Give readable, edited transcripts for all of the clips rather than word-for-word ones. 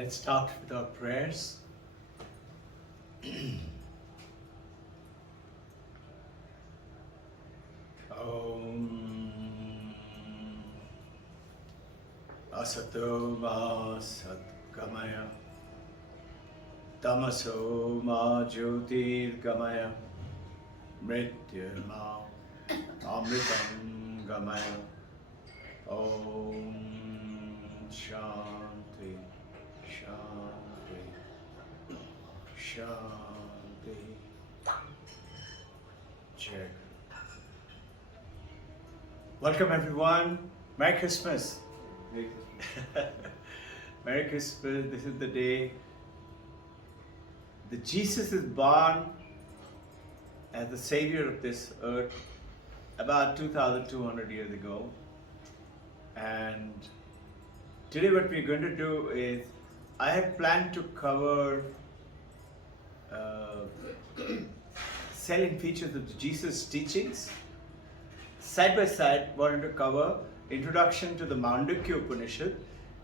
Let's start with our prayers. Om Asato Ma Satgamaya Tamaso Ma Jyotir Gamaya Mrityu Ma Amritam Gamaya Om Shanti Shanti Shanti. Check. Welcome everyone. Merry Christmas. Merry Christmas. This is the day that Jesus is born as the Savior of this earth about 2,200 years ago. And today what we're going to do is, I have planned to cover salient features of Jesus' teachings. Side by side, wanted to cover introduction to the Mandukya Upanishad,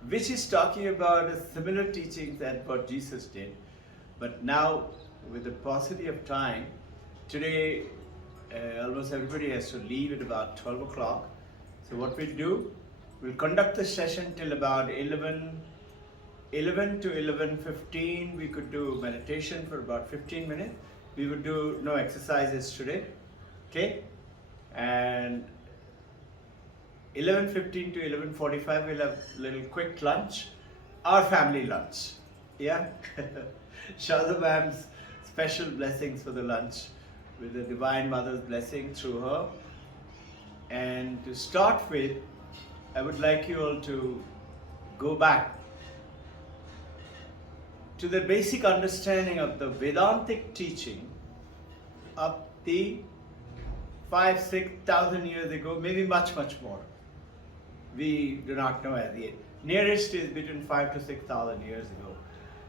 which is talking about a similar teachings as what Jesus did. But now, with the paucity of time, today almost everybody has to leave at about 12 o'clock. So what we'll do, we'll conduct the session till about 11 to 11:15. We could do meditation for about 15 minutes. We would do no exercises today, okay? And 11:15 to 11:45 we'll have a little quick lunch, our family lunch, yeah? Shada ma'am's special blessings for the lunch, with the Divine Mother's blessing through her. And to start with, I would like you all to go back to the basic understanding of the Vedantic teaching of the 5,000-6,000 years ago, maybe much more. We do not know as yet. Nearest is between 5,000 to 6,000 years ago.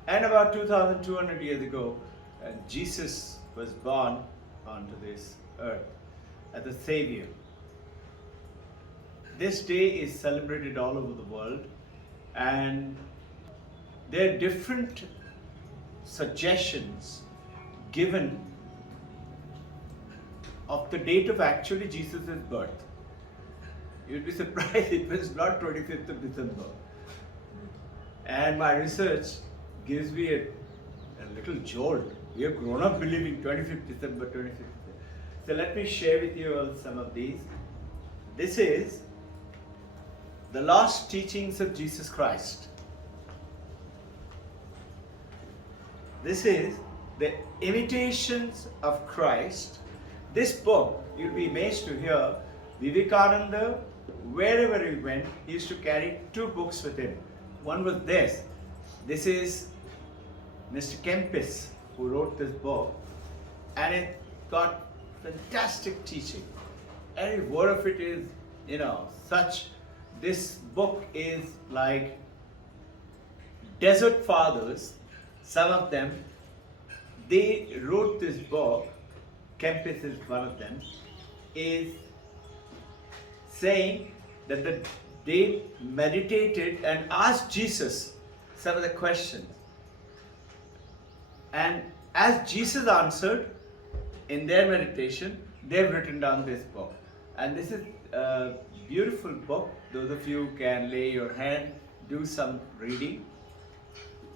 And about 2,200 years ago, Jesus was born onto this earth as a Savior. This day is celebrated all over the world, and there are different suggestions given of the date of actually Jesus' birth. You'd be surprised it was not 25th of December. And my research gives me a little jolt. We have grown up believing 25th December, 25th December. So let me share with you all some of these. This is the last teachings of Jesus Christ. This is the Imitations of Christ. This book, you'll be amazed to hear, Vivekananda, wherever he went, he used to carry two books with him. One was this. This is Mr. Kempis who wrote this book, and it got fantastic teaching. Every word of it is, such. This book is like desert fathers, some of them, they wrote this book. Kempis is one of them, is saying that they meditated and asked Jesus some of the questions. And as Jesus answered in their meditation, they've written down this book. And this is a beautiful book. Those of you who can lay your hand, do some reading.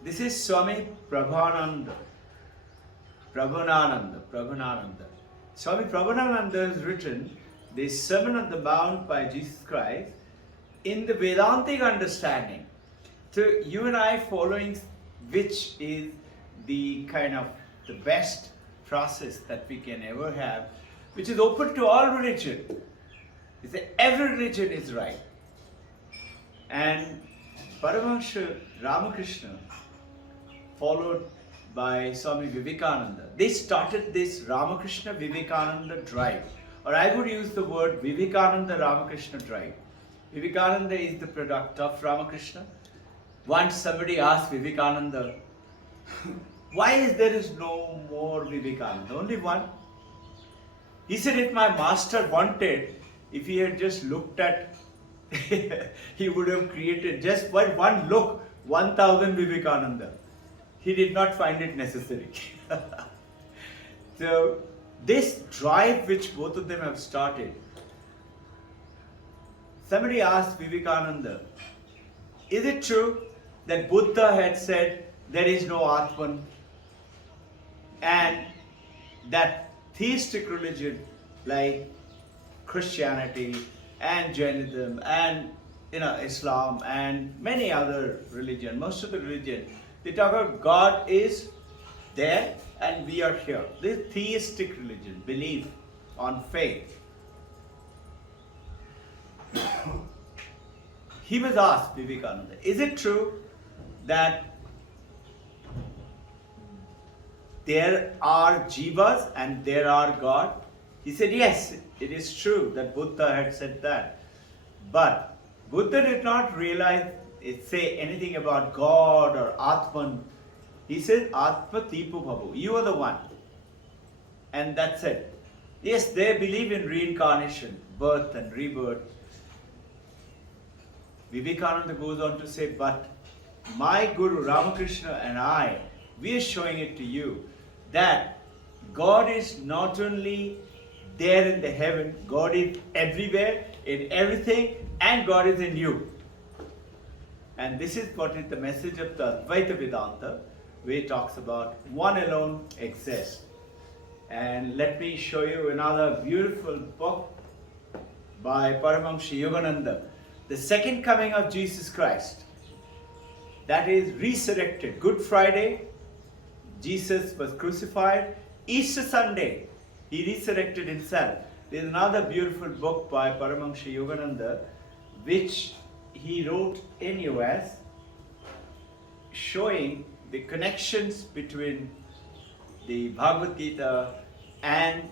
This is Swami Prabhananda. Swami Prabhananda has written the Sermon on the Mount by Jesus Christ in the Vedantic understanding. So you and I following which is the kind of the best process that we can ever have, which is open to all religion. It's that every religion is right. And Paramahansa Ramakrishna, followed by Swami Vivekananda, they started this Ramakrishna Vivekananda drive, or I would use the word Vivekananda Ramakrishna drive. Vivekananda is the product of Ramakrishna. Once somebody asked Vivekananda, why is there no more Vivekananda, only one? He said, if my master wanted, if he had just looked at, he would have created, just by one look 1000 Vivekananda. He did not find it necessary. So this drive which both of them have started, somebody asked Vivekananda, is it true that Buddha had said there is no Atman, and that theistic religion like Christianity and Jainism and Islam and many other religions, most of the religion, they talk about God is there and we are here. This theistic religion, belief on faith. He was asked, Vivekananda, is it true that there are jivas and there are God? He said, yes, it is true that Buddha had said that. But Buddha did not say anything about God or Atman. He said, Atma Tipu Bhavu, you are the one. And that's it. Yes, they believe in reincarnation, birth and rebirth. Vivekananda goes on to say, but my Guru Ramakrishna and I, we are showing it to you that God is not only there in the heaven, God is everywhere, in everything, and God is in you. And this is what is the message of the Advaita Vedanta, where it talks about one alone exists. And let me show you another beautiful book by Paramahamsa Yogananda, The Second Coming of Jesus Christ. That is resurrected. Good Friday, Jesus was crucified. Easter Sunday, he resurrected himself. There is another beautiful book by Paramahamsa Yogananda, which he wrote in US, showing the connections between the Bhagavad Gita and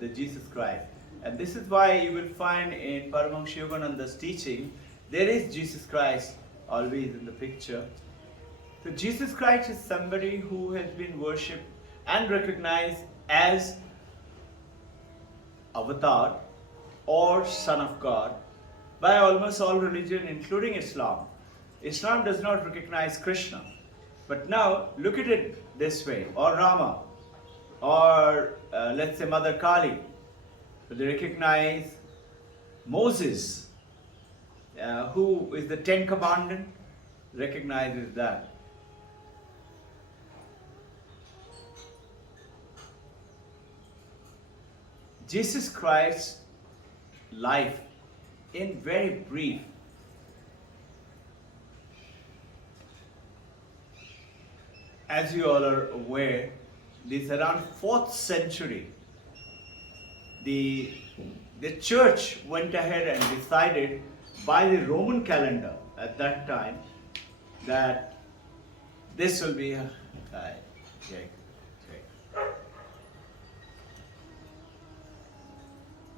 the Jesus Christ. And this is why you will find in Paramahamsa Yogananda's teaching, there is Jesus Christ always in the picture. So Jesus Christ is somebody who has been worshipped and recognized as Avatar or Son of God by almost all religion, including Islam. Islam does not recognize Krishna. But now, look at it this way, or Rama, or let's say Mother Kali. They recognize Moses, who is the 10 commandment, recognizes that. Jesus Christ's life, in very brief, as you all are aware, this around 4th century, the church went ahead and decided by the Roman calendar at that time that this will be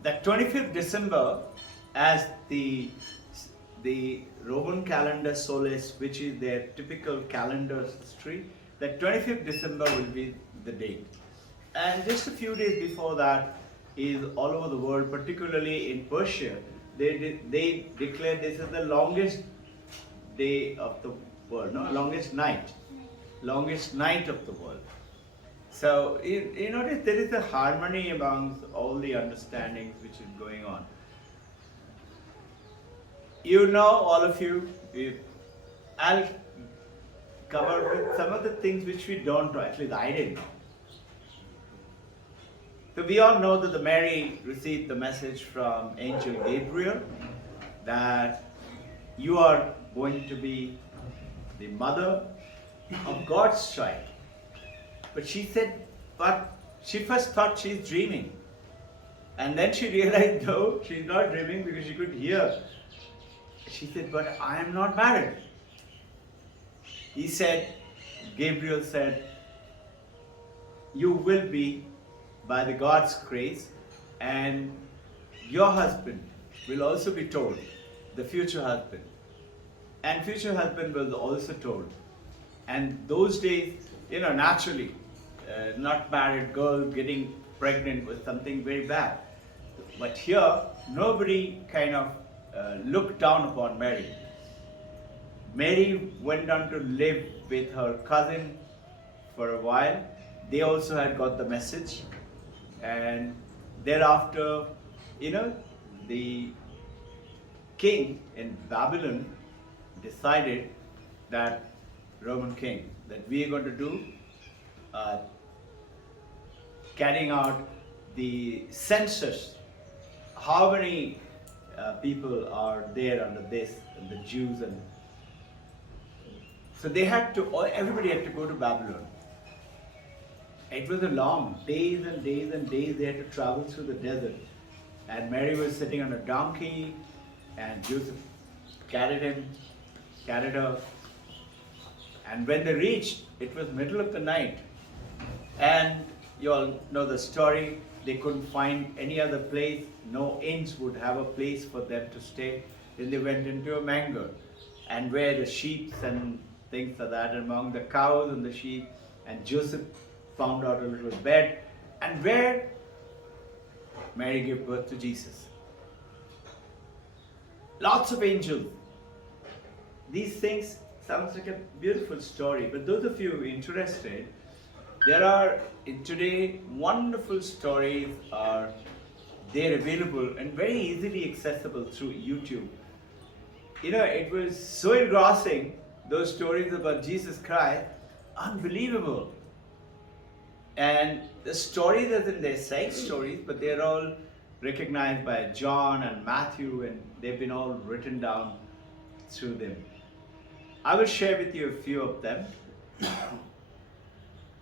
that 25th December as the Roman calendar solis, which is their typical calendar history, that 25th December will be the date. And just a few days before that is all over the world, particularly in Persia, they declare this is the longest day of the world, no, longest night of the world. So you notice there is a harmony amongst all the understandings which is going on. You know, all of you, I'll cover with some of the things which we don't know, at least I didn't know. So we all know that the Mary received the message from Angel Gabriel that you are going to be the mother of God's child. But she said, but she first thought she's dreaming. And then she realized, no, she's not dreaming because she could hear. She said, but I am not married. He said, Gabriel said, you will be by the God's grace, and your husband will also be told, the future husband. And future husband was also told. And those days, naturally, not married girl getting pregnant was something very bad. But here, nobody kind of looked down upon Mary. Mary went on to live with her cousin for a while. They also had got the message, and thereafter, you know, the king in Babylon decided that Roman king that we are going to do uh, carrying out the census. How many people are there under this, and the Jews, and so they had to. Everybody had to go to Babylon. It was a long days and days and days. They had to travel through the desert, and Mary was sitting on a donkey, and Joseph carried her. And when they reached, it was middle of the night, and you all know the story. They couldn't find any other place. No inns would have a place for them to stay. Then they went into a manger, and where the sheep and things like that, among the cows and the sheep, and Joseph found out a little bed, and where Mary gave birth to Jesus. Lots of angels. These things sounds like a beautiful story, but those of you interested, there are today wonderful stories are there available and very easily accessible through YouTube. You know, it was so engrossing, those stories about Jesus Christ, unbelievable. And the stories, as in they're side stories, but they're all recognized by John and Matthew, and they've been all written down through them. I will share with you a few of them.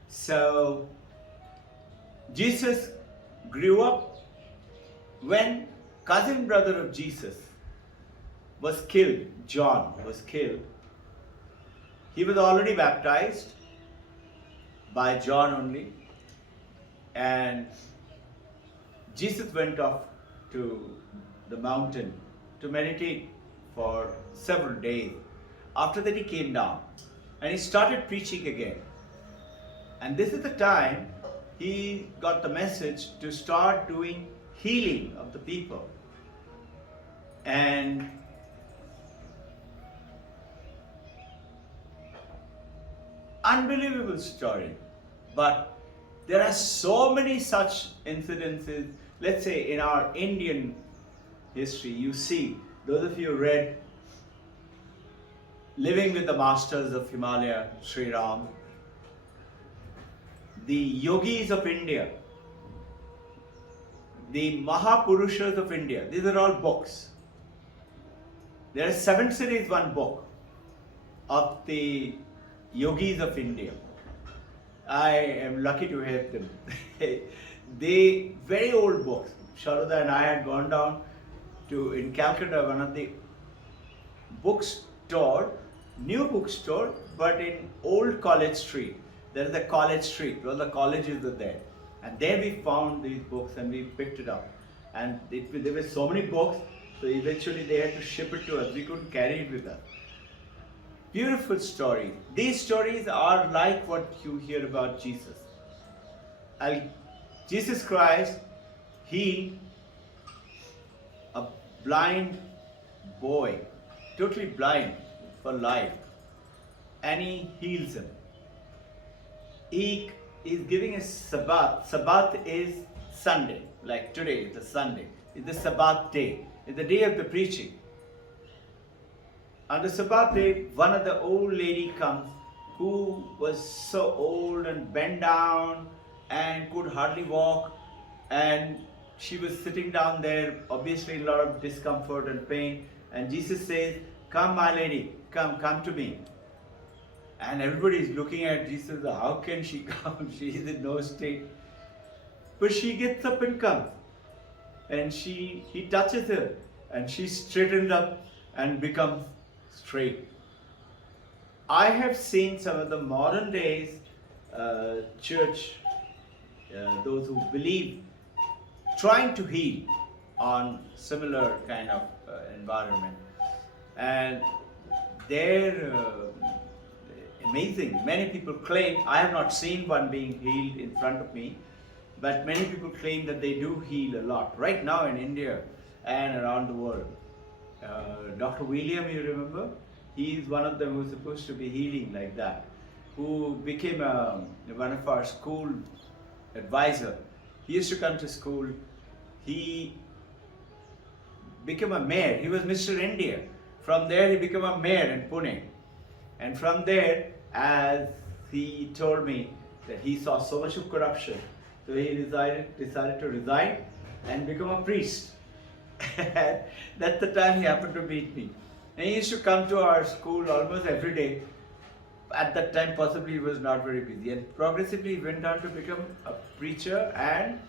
So, Jesus grew up when cousin brother of Jesus was killed. John was killed. He was already baptized by John only, and Jesus went off to the mountain to meditate for several days. After that he came down and he started preaching again. And this is the time he got the message to start doing healing of the people. And unbelievable story. But there are so many such incidences. Let's say in our Indian history, you see, those of you who read Living with the Masters of Himalaya, Sri Ram, the yogis of India, the Mahapurushas of India, these are all books. There are 7 series, one book of the yogis of India. I am lucky to have them. They very old books. Sharuda and I had gone down to, in Calcutta, one of the bookstore, new bookstore, but in Old College Street. There is a College Street, all the colleges are there. And there we found these books and we picked it up. And there were so many books, so eventually they had to ship it to us. We couldn't carry it with us. Beautiful stories. These stories are like what you hear about Jesus. Jesus Christ healed a blind boy, totally blind for life, and he heals him. He is giving a Sabbath. Sabbath is Sunday, like today is a Sunday. It's the Sabbath day. It's the day of the preaching. On the Sabbath day, one of the old lady comes who was so old and bent down and could hardly walk, and she was sitting down there, obviously in a lot of discomfort and pain. And Jesus says, "Come, my lady, come to me." And everybody is looking at Jesus, how can she come? She is in no state. But she gets up and comes. And he touches her, and she straightens up and becomes straight. I have seen some of the modern days church, those who believe, trying to heal on similar kind of environment. And they're amazing. Many people claim, I have not seen one being healed in front of me, but many people claim that they do heal a lot. Right now in India and around the world. Dr. William, you remember? He is one of them who's supposed to be healing like that, who became one of our school advisor. He used to come to school. He became a mayor. He was Mr. India. From there, he became a mayor in Pune. And from there, as he told me that he saw so much of corruption, so he decided to resign and become a priest. That's the time he happened to meet me. And he used to come to our school almost every day. At that time, possibly he was not very busy. And progressively, he went on to become a preacher and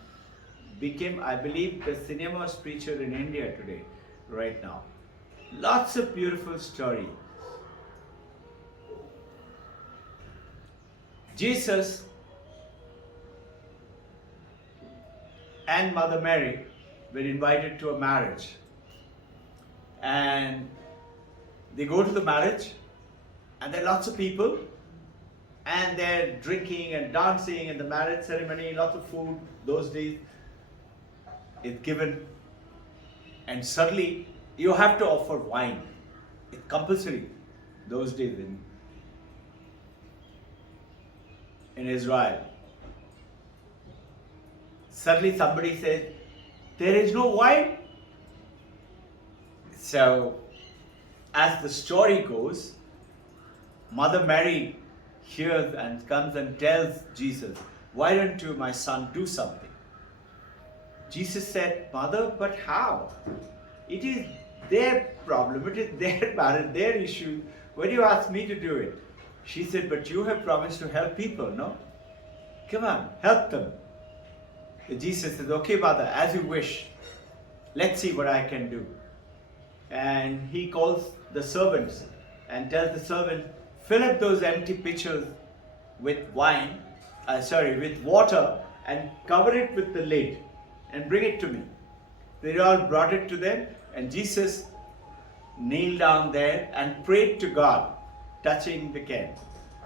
became, I believe, the cinemas preacher in India today, right now. Lots of beautiful stories. Jesus and Mother Mary were invited to a marriage. And they go to the marriage, and there are lots of people, and they're drinking and dancing, and the marriage ceremony, lots of food. Those days is given, and suddenly you have to offer wine. It's compulsory those days in Israel. Suddenly somebody says, there is no wine. So, as the story goes, Mother Mary hears and comes and tells Jesus, why don't you, my son, do something? Jesus said, Mother, but how? It is their problem, it is their marriage, their issue. Why do you ask me to do it? She said, but you have promised to help people, no? Come on, help them. Jesus says, okay, Mother, as you wish. Let's see what I can do. And he calls the servants and tells the servant, fill up those empty pitchers with with water, and cover it with the lid and bring it to me. They all brought it to them, and Jesus kneeled down there and prayed to God, touching the can.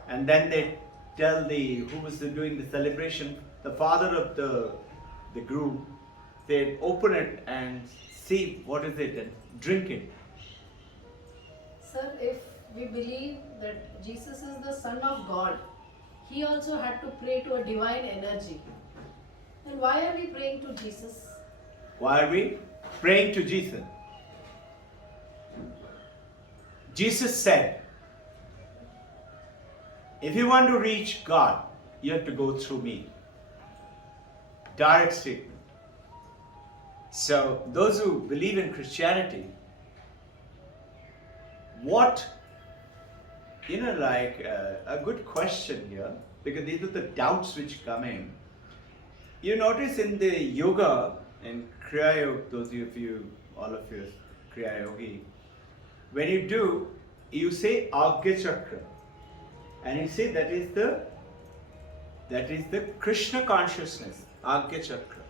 And then they tell who was doing the celebration, the father of the group, they'd open it and see what is it and drink it. Sir, if we believe that Jesus is the Son of God, he also had to pray to a divine energy. Then why are we praying to Jesus? Why are we praying to Jesus? Jesus said, if you want to reach God, you have to go through me. Direct statement. So, those who believe in Christianity, a good question here, because these are the doubts which come in. You notice in the yoga, in Kriya Yoga, those of you, all of you, Kriya Yogi, when you do, you say Agya Chakra. And you say that is the Krishna consciousness, Agya Chakra.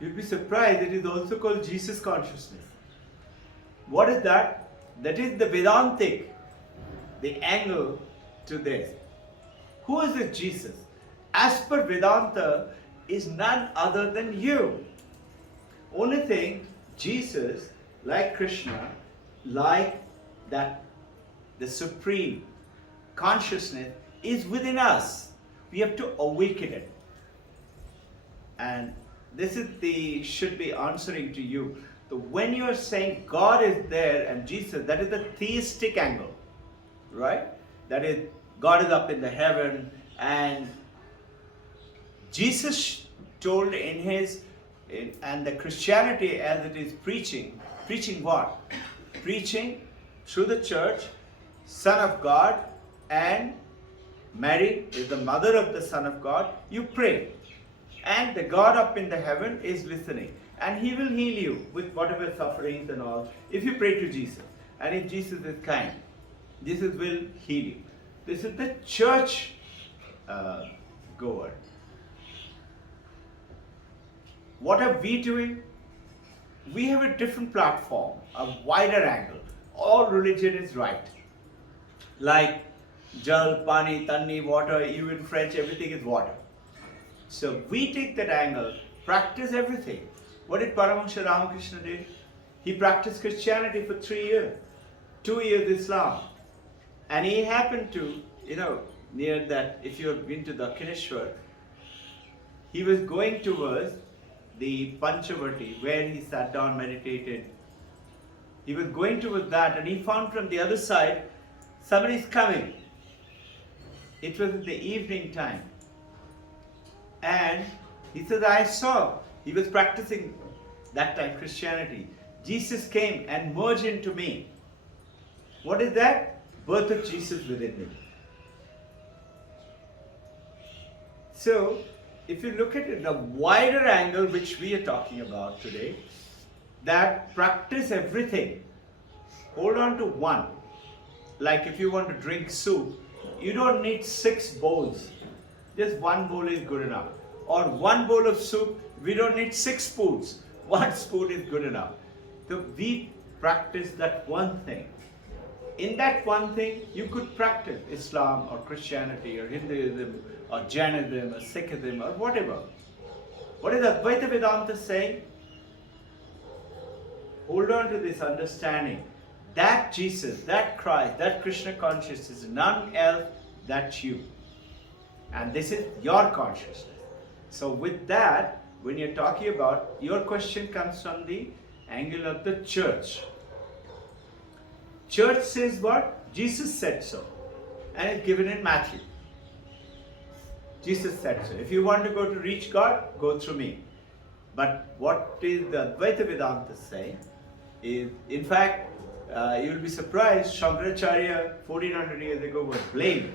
You'd be surprised, it is also called Jesus consciousness. What is that? That is the Vedantic, the angle to this. Who is this Jesus? As per Vedanta, is none other than you. Only thing, Jesus, like Krishna, like that, the supreme consciousness is within us. We have to awaken it. And this is should be answering to you. So when you are saying God is there and Jesus, that is the theistic angle, right? That is, God is up in the heaven, and Jesus told and the Christianity as it is preaching what? Preaching through the church, Son of God, and Mary is the mother of the Son of God. You pray, and the God up in the heaven is listening, and he will heal you with whatever sufferings and all if you pray to Jesus. And if Jesus is kind, Jesus will heal you. This is the church goer. What are we doing? We have a different platform, a wider angle. All religion is right. Like jal, pani, tanni, water, even French, everything is water. So we take that angle, practice everything. What did Paramahansa Ramakrishna do? He practiced Christianity for 3 years. 2 years Islam. And he happened to, near that, if you have been to Dakshineshwar, he was going towards the Panchavati where he sat down, meditated. He was going towards that and he found from the other side somebody is coming. It was in the evening time. And he said, I saw, he was practicing that time Christianity. Jesus came and merged into me. What is that? Birth of Jesus within me. So, if you look at it in a wider angle, which we are talking about today, that practice everything. Hold on to one. Like if you want to drink soup, you don't need 6 bowls. Just 1 bowl is good enough. Or 1 bowl of soup, we don't need 6 spoons. 1 spoon is good enough. So we practice that one thing. In that one thing, you could practice Islam or Christianity or Hinduism or Jainism or Sikhism or whatever. What is Advaita Vedanta saying? Hold on to this understanding. That Jesus, that Christ, that Krishna consciousness is none else than you. And this is your consciousness. So with that, when you're talking about, your question comes from the angle of the church. Church says what? Jesus said so. And it's given in Matthew. Jesus said so. If you want to go to reach God, go through me. But what is the Advaita Vedanta saying is, in fact, you'll be surprised, Shankaracharya 1400 years ago was blamed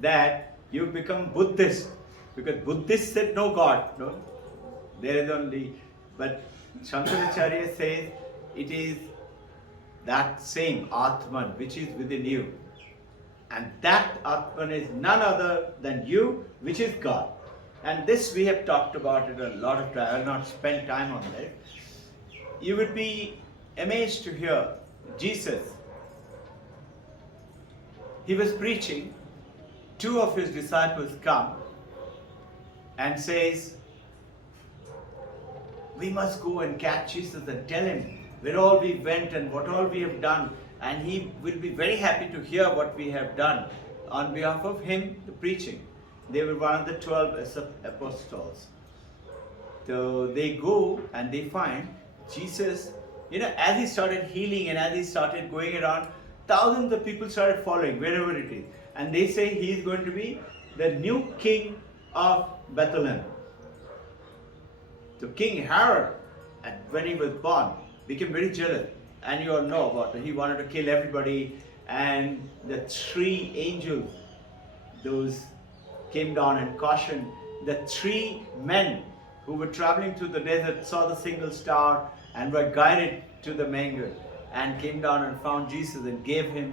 that you've become Buddhist. Because Buddhists said no God, no? There is only, but Shankaracharya says it is that same Atman which is within you. And that Atman is none other than you, which is God. And this we have talked about it a lot of time. I will not spend time on that. You would be amazed to hear Jesus. He was preaching. 2 of his disciples come and says, we must go and catch Jesus and tell him where all we went and what all we have done, and he will be very happy to hear what we have done on behalf of him, the preaching. They were one of the 12 apostles. So they go and they find Jesus, as he started healing and as he started going around, thousands of people started following wherever it is. And they say he is going to be the new king of Bethlehem. So King Herod, when he was born, became very jealous. And you all know about it. He wanted to kill everybody. And the 3 angels, those came down and cautioned. The 3 men who were traveling through the desert saw the single star and were guided to the manger and came down and found Jesus and gave him,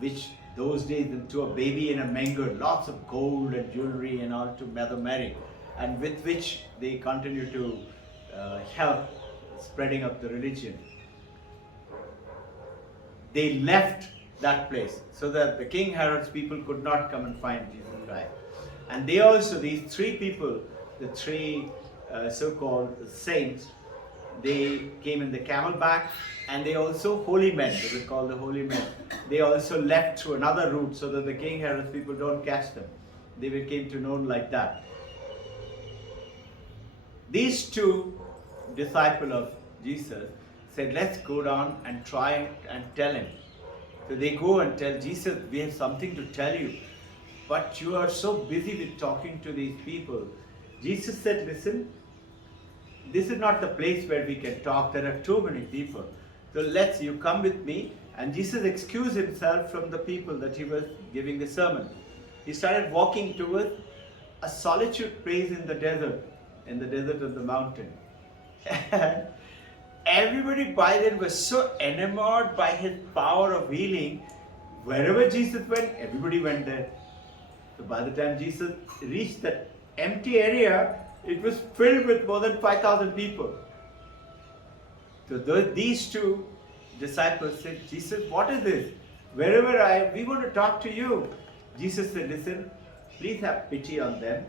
which those days to a baby in a manger, lots of gold and jewelry and all to Mother Mary, and with which they continue to help spreading of the religion. They left that place so that the King Herod's people could not come and find Jesus Christ. And they also, these 3 people, the 3 so-called saints, they came in the camelback, and they also holy men, they were called the holy men. They also left through another route so that the King Herod's people don't catch them. They became to known like that. These 2 disciples of Jesus said, let's go down and try and tell him. So they go and tell Jesus, we have something to tell you, but you are so busy with talking to these people. Jesus said, listen, this is not the place where we can talk. There are too many people. So you come with me. And Jesus excused himself from the people that he was giving the sermon. He started walking towards a solitude place in the desert of the mountain. And everybody by then was so enamored by his power of healing. Wherever Jesus went, everybody went there. So by the time Jesus reached that empty area, it was filled with more than 5,000 people. So these 2 disciples said, Jesus, what is this? Wherever we want to talk to you. Jesus said, listen, please have pity on them.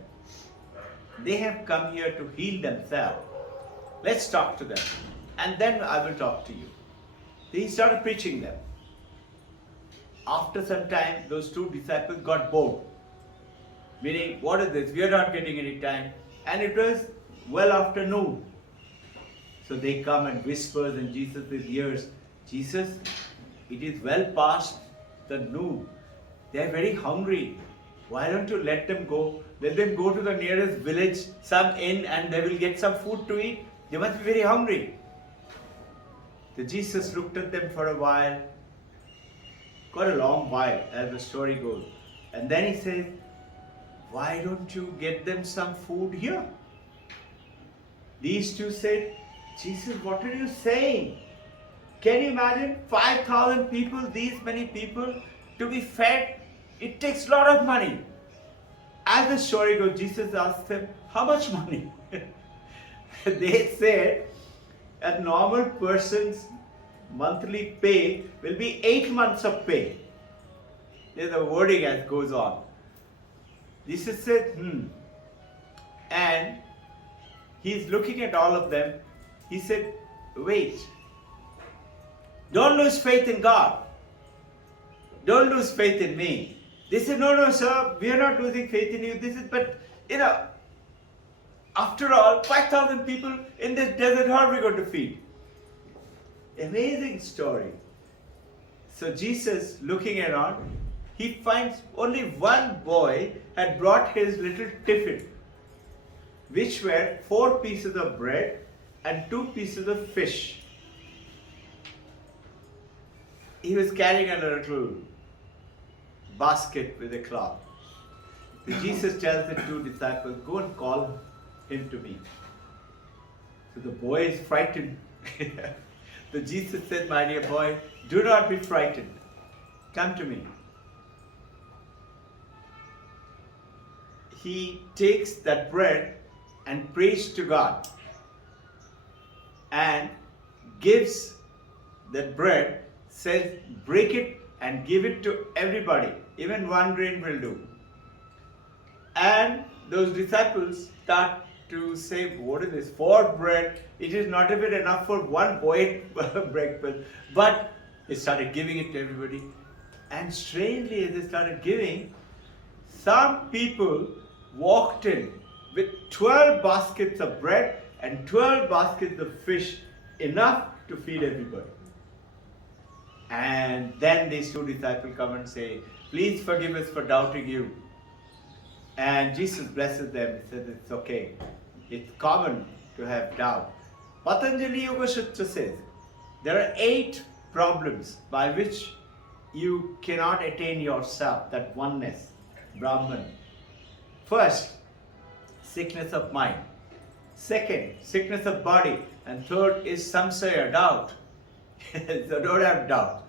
They have come here to heal themselves. Let's talk to them. And then I will talk to you. He started preaching them. After some time, those two disciples got bored. Meaning, what is this? We are not getting any time. And it was well after noon. So they come and whispers in Jesus' ears, Jesus, it is well past the noon. They are very hungry. Why don't you let them go? Let them go to the nearest village, some inn, and they will get some food to eat. They must be very hungry. So Jesus looked at them for a while, quite a long while as the story goes. And then he says, why don't you get them some food here? These two said, Jesus, what are you saying? Can you imagine 5,000 people, these many people to be fed? It takes a lot of money. As the story goes, Jesus asked them, how much money? They said, a normal person's monthly pay will be 8 months of pay. There's a wording as goes on. Jesus said, And he's looking at all of them. He said, wait. Don't lose faith in God. Don't lose faith in me. They said, no, sir, we are not losing faith in you. This is, but, after all, 5,000 people in this desert, how are we going to feed? Amazing story. So Jesus, looking around, he finds only one boy had brought his little tiffin, which were 4 pieces of bread and 2 pieces of fish. He was carrying a little basket with a cloth. So Jesus tells the 2 disciples, go and call him to me. So the boy is frightened. So Jesus said, my dear boy, do not be frightened. Come to me. He takes that bread and prays to God and gives that bread, says, break it and give it to everybody. Even 1 grain will do. And those disciples start to say, what is this? 4 bread. It is not even enough for 1 boy breakfast. But they started giving it to everybody. And strangely, as they started giving, some people walked in with 12 baskets of bread and 12 baskets of fish, enough to feed everybody. And then these 2 disciples come and say, please forgive us for doubting you. And Jesus blesses them. He says, it's okay. It's common to have doubt. Patanjali Yoga Sutra says, there are 8 problems by which you cannot attain yourself, that oneness, Brahman. First, sickness of mind. Second, sickness of body. And third is samsaya, doubt. So don't have doubt.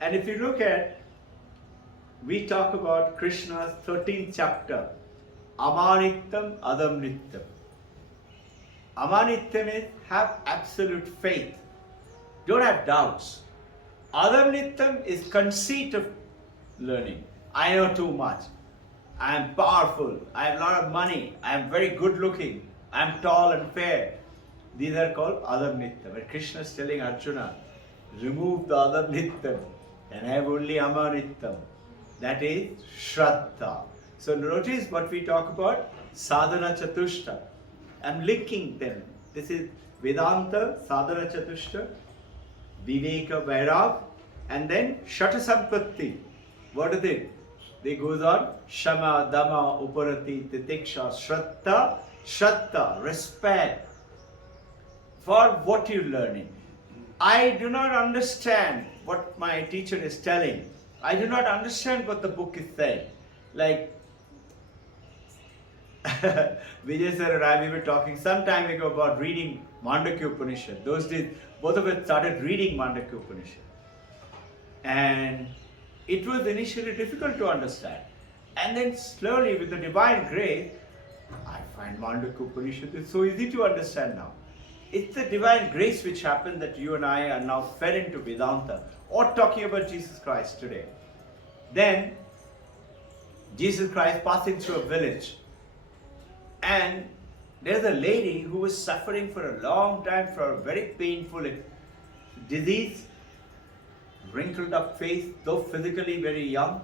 And if you look at, we talk about Krishna's 13th chapter, Amanittam Adamnittam. Amanittam is have absolute faith. Don't have doubts. Adamnittam is conceit of learning. I know too much. I am powerful. I have a lot of money. I am very good looking. I am tall and fair. These are called Adamnittam. And Krishna is telling Arjuna, remove the Adamnittam and have only Amanittam. That is Shraddha. So notice what we talk about, Sadhana Chatushta. I am linking them. This is Vedanta, Sadhana Chatushta, Viveka Vairag, and then Shata Sampatti. What is it? They goes on, Shama, Dama, Uparati, Titiksha, Shraddha, Shraddha, respect for what you're learning. I do not understand what my teacher is telling. I do not understand what the book is saying. Like, Vijay sir and I, we were talking some time ago about reading Mandukya Upanishad. Those days, both of us started reading Mandukya Upanishad. And it was initially difficult to understand. And then slowly, with the divine grace, I find Mandukya Upanishad is so easy to understand now. It's the divine grace which happened that you and I are now fed into Vedanta, or talking about Jesus Christ today. Then, Jesus Christ passing through a village. And there's a lady who was suffering for a long time from a very painful disease. wrinkled up face, though physically very young,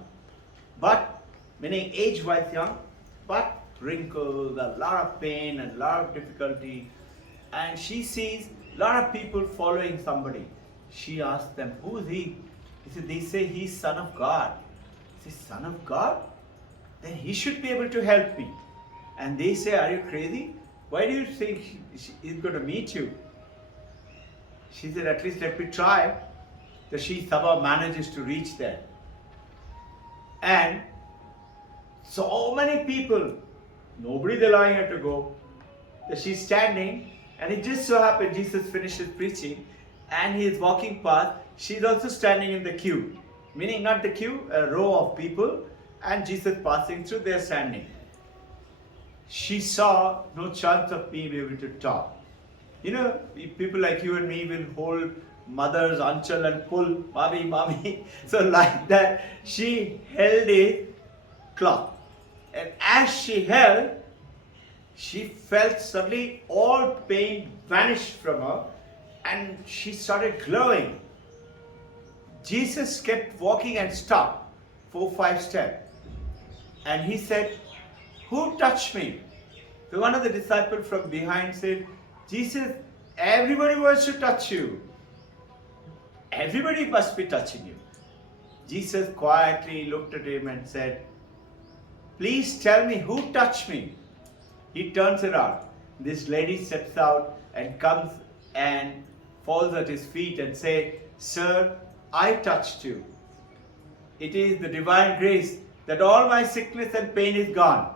but meaning age-wise young, but wrinkled, a lot of pain and a lot of difficulty. And she sees a lot of people following somebody. She asks them, who is he? They say he's Son of God. She says, Son of God? Then he should be able to help me. And they say, are you crazy? Why do you think he's going to meet you? She said, at least let me try. So she somehow manages to reach there. And so many people, nobody's allowing her to go. So she's standing, and it just so happened Jesus finishes preaching, and he is walking past. She's also standing in the queue, meaning not the queue, a row of people, and Jesus passing through, they're standing. She saw no chance of being able to talk. You know, people like you and me will hold mother's anchal and pull, mommy, mommy. So like that, she held a cloth. And as she held, she felt suddenly all pain vanished from her, and she started glowing. Jesus kept walking and stopped 4-5 steps. And he said, who touched me? So one of the disciples from behind said, Jesus, everybody wants to touch you. Everybody must be touching you. Jesus quietly looked at him and said, please tell me who touched me. He turns around. This lady steps out and comes and falls at his feet and says, Sir, I touched you. It is the divine grace that all my sickness and pain is gone.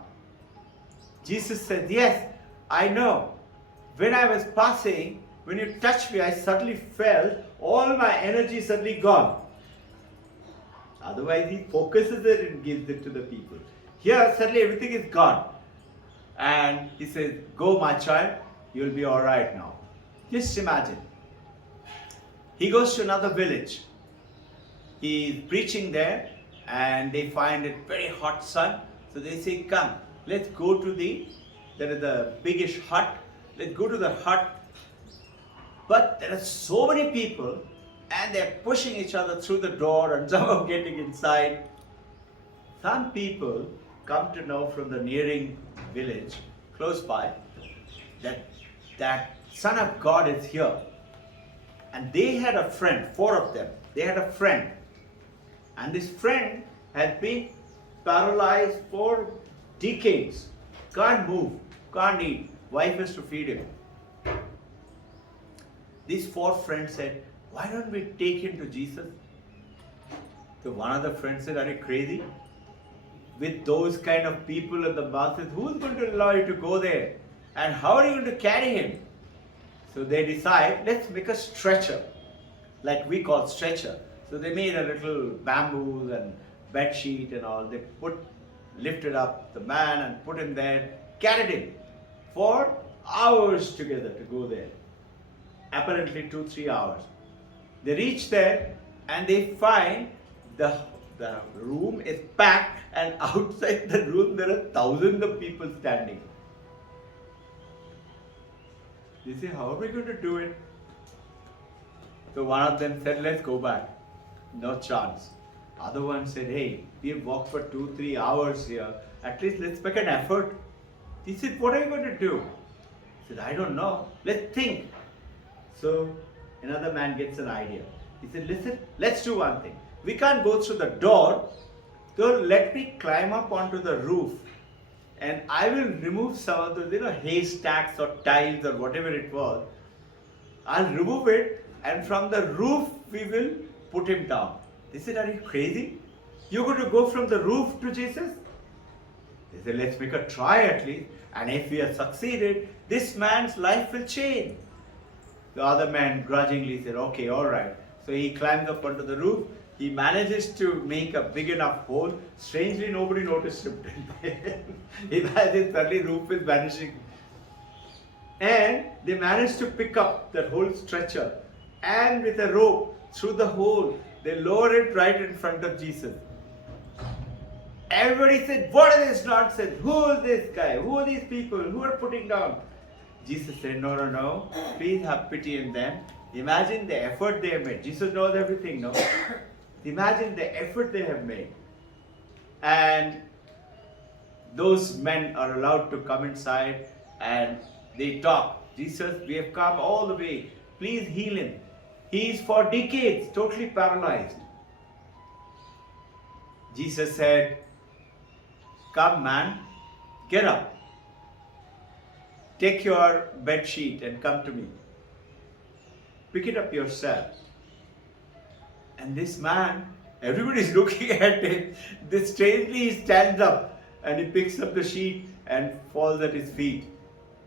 Jesus said, yes, I know. When I was passing, when you touched me, I suddenly felt all my energy suddenly gone. Otherwise, he focuses it and gives it to the people. Here, suddenly everything is gone. And he says, go my child, you'll be all right now. Just imagine. He goes to another village. He's preaching there, and they find it very hot sun. So they say, come, let's go to there is a biggish hut. Let's go to the hut. But there are so many people, and they're pushing each other through the door and somehow getting inside. Some people come to know from the nearing village close by that Son of God is here. And they had a friend, 4 of them. They had a friend. And this friend had been paralyzed for decades. Can't move, can't eat. Wife has to feed him. These 4 friends said, why don't we take him to Jesus? So one of the friends said, are you crazy? With those kind of people in the masses, who's going to allow you to go there? And how are you going to carry him? So they decide, let's make a stretcher, like we call stretcher. So they made a little bamboo and bed sheet and all. They lifted up the man and put him there, carried him for hours together to go there. Apparently 2-3 hours. They reach there and they find the room is packed, and outside the room there are thousands of people standing. They say, how are we going to do it? So one of them said, let's go back. No chance. Other one said, hey, we have walked for 2-3 hours here. At least let's make an effort. He said, what are you going to do? He said, I don't know. Let's think. So another man gets an idea. He said, listen, let's do one thing. We can't go through the door. So let me climb up onto the roof. And I will remove some of those, haystacks or tiles or whatever it was. I'll remove it, and from the roof we will put him down. They said, are you crazy? You're going to go from the roof to Jesus? They said, let's make a try at least. And if we have succeeded, this man's life will change. The other man grudgingly said, okay, all right. So he climbs up onto the roof. He manages to make a big enough hole. Strangely, nobody noticed him. Imagine suddenly roof is vanishing. And they managed to pick up that whole stretcher. And with a rope through the hole, they lower it right in front of Jesus. Everybody said, what is this nonsense? Who is this guy? Who are these people? Who are putting down? Jesus said, no, no, no. Please have pity on them. Imagine the effort they have made. Jesus knows everything, no? Imagine the effort they have made. And those men are allowed to come inside and they talk. Jesus, we have come all the way. Please heal him. He is for decades totally paralyzed. Jesus said, come man, get up. Take your bed sheet and come to me. Pick it up yourself. And this man, everybody is looking at him. This strangely he stands up and he picks up the sheet and falls at his feet.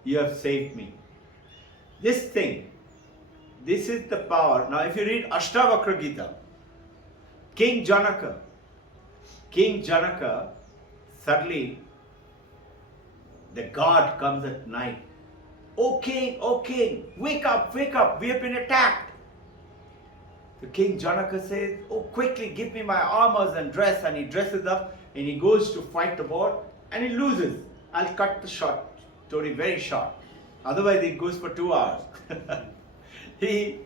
You have saved me. This thing, this is the power. Now if you read Ashtavakra Gita, King Janaka, suddenly the god comes at night. O king, wake up, we have been attacked. The King Janaka says, oh quickly give me my armors and dress, and he dresses up and he goes to fight the war and he loses. I'll cut the story very short. Otherwise it goes for 2 hours. He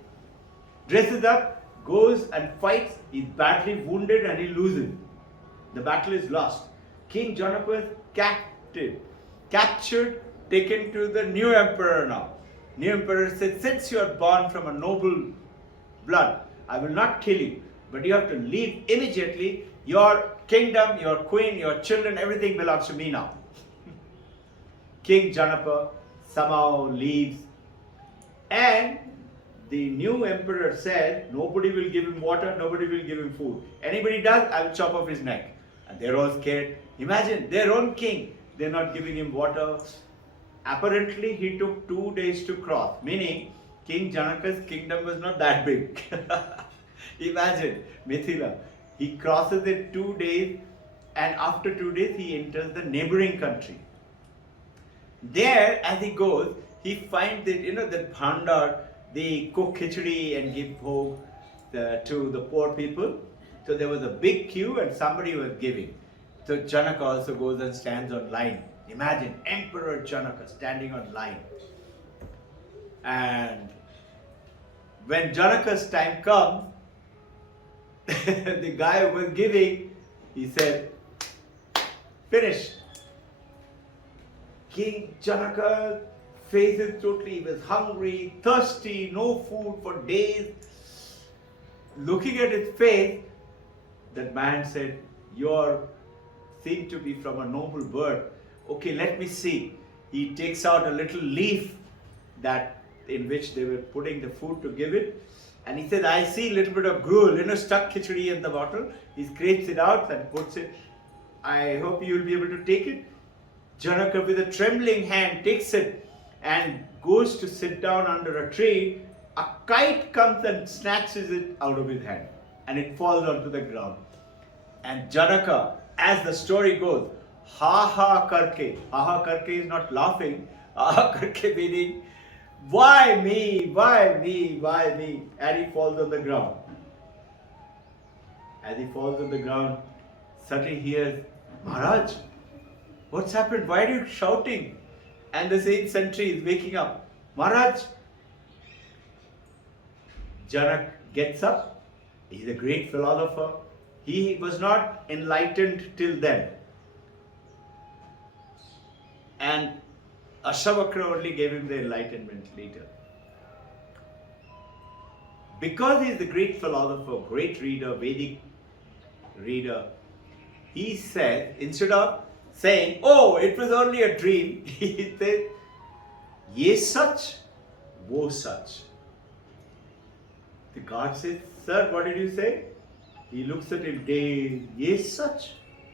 dresses up, goes and fights, he's badly wounded and he loses. The battle is lost. King Janaka is captured, taken to the new emperor now. New emperor said, since you are born from a noble blood, I will not kill you, but you have to leave immediately. Your kingdom, your queen, your children, everything belongs to me now. King Janaka somehow leaves, and the new emperor said, nobody will give him water, nobody will give him food. Anybody does, I will chop off his neck. And they're all scared. Imagine, their own king, they're not giving him water. Apparently, he took 2 days to cross, meaning King Janaka's kingdom was not that big. Imagine, Mithila, he crosses it 2 days, and after 2 days, he enters the neighboring country. There, as he goes, he finds that, that bhandar, they cook khichdi and give bhog to the poor people. So there was a big queue and somebody was giving. So Janaka also goes and stands on line. Imagine Emperor Janaka standing on line. And when Janaka's time comes, the guy who was giving, he said, finish. King Janaka faces totally, he was hungry, thirsty, no food for days. Looking at his face, that man said, you seem to be from a noble birth. Okay, let me see. He takes out a little leaf in which they were putting the food to give it. And he said, I see a little bit of gruel, stuck khichdi in the bottle. He scrapes it out and puts it. I hope you will be able to take it. Janaka with a trembling hand takes it and goes to sit down under a tree. A kite comes and snatches it out of his hand. And it falls onto the ground. And Janaka, as the story goes, ha ha karke is not laughing, ha ha karke meaning, why me, and he falls on the ground. As he falls on the ground, suddenly he hears, Maharaj, what's happened? Why are you shouting? And the same sentry is waking up. Maharaj, Janak gets up. He's a great philosopher. He was not enlightened till then. And Ashtavakra only gave him the enlightenment later. Because he is a great philosopher, great reader, Vedic reader, he said, instead of saying, oh, it was only a dream, he said, ye sach, wo sach. The god says, sir, what did you say? He looks at him, dazed, ye sach,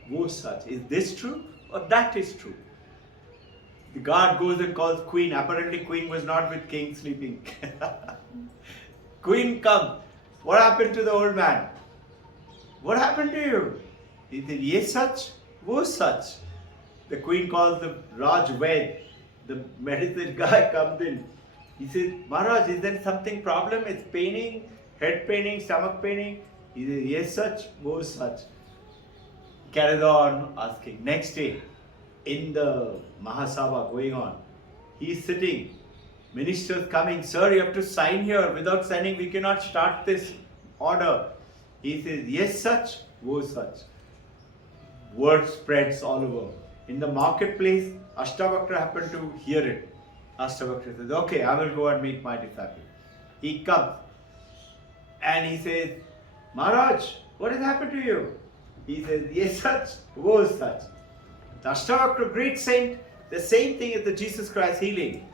wo sach. Is this true or that is true? The guard goes and calls queen. Apparently queen was not with king sleeping. Queen comes. What happened to the old man? What happened to you? He said, ye sach, wo sach. The queen calls the Raj Vaid. The medicine guy comes in. He says, Maharaj, is there something problem? It's paining, head paining, stomach paining. He says, ye sach, wo sach. Carries on asking. Next day, in the Mahasabha going on, he is sitting Ministers coming, sir, you have to sign here. Without signing, we cannot start this order. He says, yes, such, wo such. Word spreads all over. In the marketplace, Ashtavakra happened to hear it. Ashtavakra says, okay, I will go and meet my disciple. He comes and he says, Maharaj, what has happened to you? He says, yes, such, wo such. The Ashtavakra, great saint, the same thing as the Jesus Christ healing.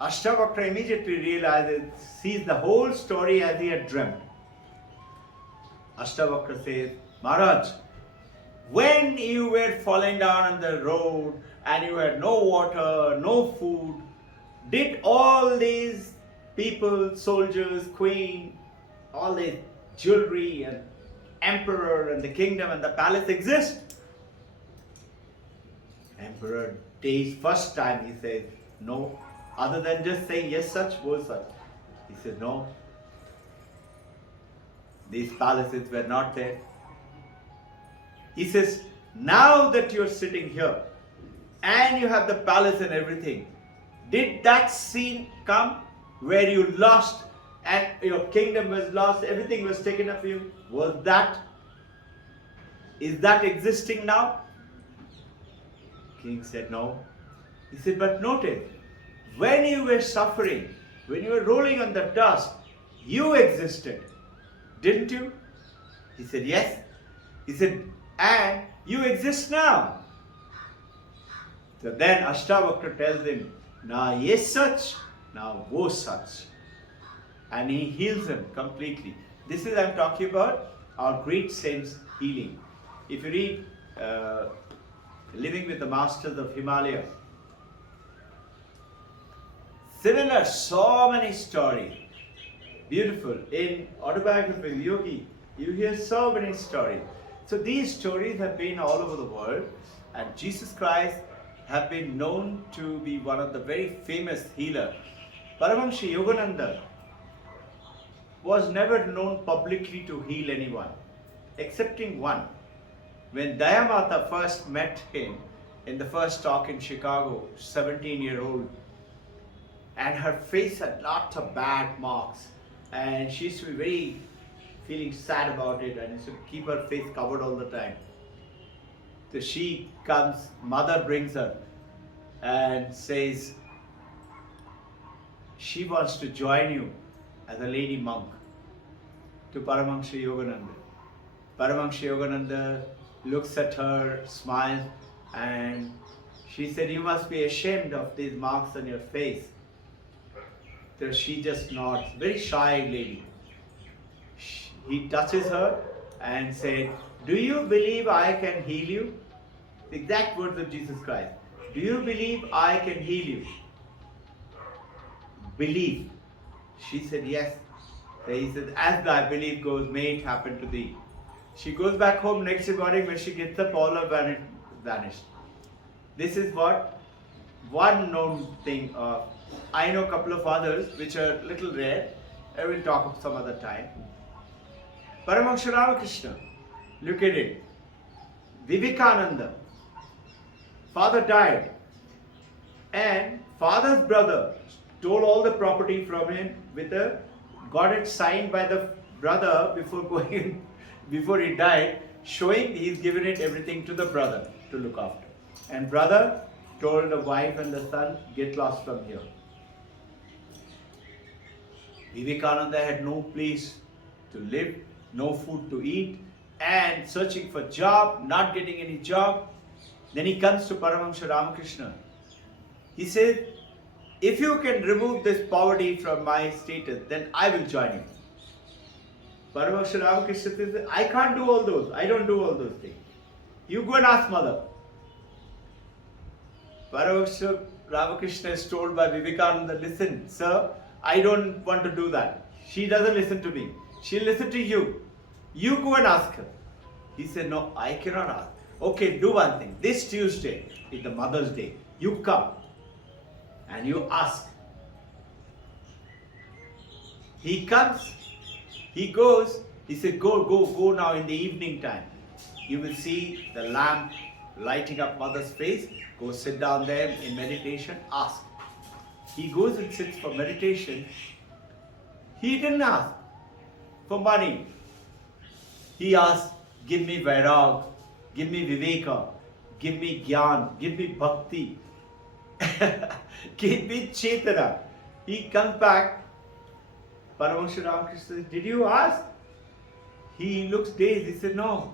Ashtavakra immediately realizes, sees the whole story as he had dreamt. Ashtavakra says, Maharaj, when you were falling down on the road and you had no water, no food, did all these people, soldiers, queen, all this jewelry and emperor and the kingdom and the palace exist? Emperor dazed first time, he says, no. Other than just saying yes such, wo such. He says, no. These palaces were not there. He says, now that you're sitting here and you have the palace and everything, did that scene come where you lost and your kingdom was lost, everything was taken of you? Is that existing now? King said, no. He said, but notice, when you were suffering, when you were rolling on the dust, you existed, didn't you? He said, yes. He said, and you exist now. So then Ashtavakra tells him, now yes such, now wo such. And he heals him completely. This is, I'm talking about our great saints healing. If you read Living with the Masters of Himalaya, similar, so many stories. Beautiful. In Autobiography of Yogi, you hear so many stories. So these stories have been all over the world, and Jesus Christ have been known to be one of the very famous healers. Paramahansa Yogananda was never known publicly to heal anyone, excepting one. When Dayamata first met him in the first talk in Chicago, 17-year-old, and her face had lots of bad marks, and she used to be very feeling sad about it, and used to keep her face covered all the time. So she comes, mother brings her and says she wants to join you as a lady monk to Paramahansa Yogananda. Paramahansa Yogananda looks at her, smiles, and she said, you must be ashamed of these marks on your face. So she just nods, very shy lady. He touches her and said, do you believe I can heal you? The exact words of Jesus Christ. Do you believe I can heal you? Believe. She said, yes. So he said, as thy belief goes, may it happen to thee. She goes back home next morning. When she gets up, all her vanished. This is what one known thing. I know a couple of others which are little rare. I will talk some other time. Paramahansa Ramakrishna, look at it. Vivekananda, father died, and father's brother stole all the property from him got it signed by the brother before he died, showing he's given it everything to the brother to look after. And brother told the wife and the son, get lost from here. Vivekananda had no place to live, no food to eat, and searching for job, not getting any job. Then he comes to Paramahansa Ramakrishna. He says, if you can remove this poverty from my status, then I will join you. Paramahansa Ramakrishna says, I can't do all those. I don't do all those things. You go and ask mother. Paramahansa Ramakrishna is told by Vivekananda, listen, sir, I don't want to do that. She doesn't listen to me. She'll listen to you. You go and ask her. He said, no, I cannot ask. Okay, do one thing. This Tuesday is the Mother's Day. You come and you ask. He comes, he goes, he said, go now in the evening time. You will see the lamp lighting up mother's face. Go sit down there in meditation, ask. he goes and sits for meditation. He didn't ask for money. He asked, give me vairag, give me viveka, give me gyan, give me bhakti, give me chetana. He comes back. Paramahansa Ramakrishna says, did you ask? He looks dazed. He said, no.